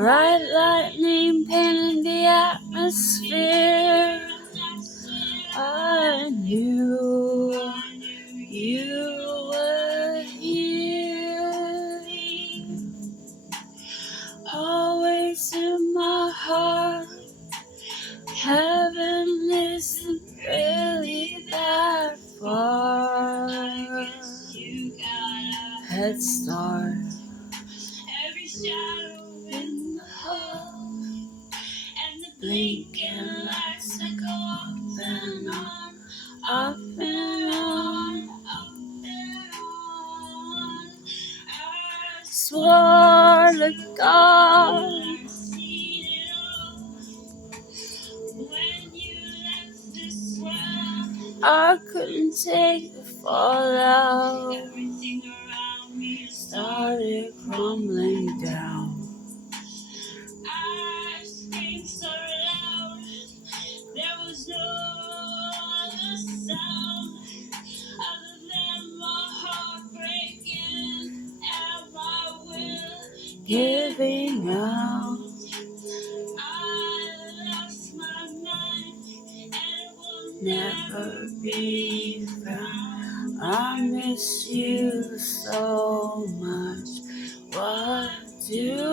bright lightning painted the atmosphere. I knew you were here, always in my heart. Heaven isn't really that far. Head start. Every shadow in the hall, and the blinking lights that go up and on, up and on, up and on. I swore to God, when you left this world, I couldn't take the fallout. Everything around me started crumbling down. I screamed so loud, there was no other sound other than my heart breaking and my will giving out. I lost my mind and it will never be found. I miss you so much. What do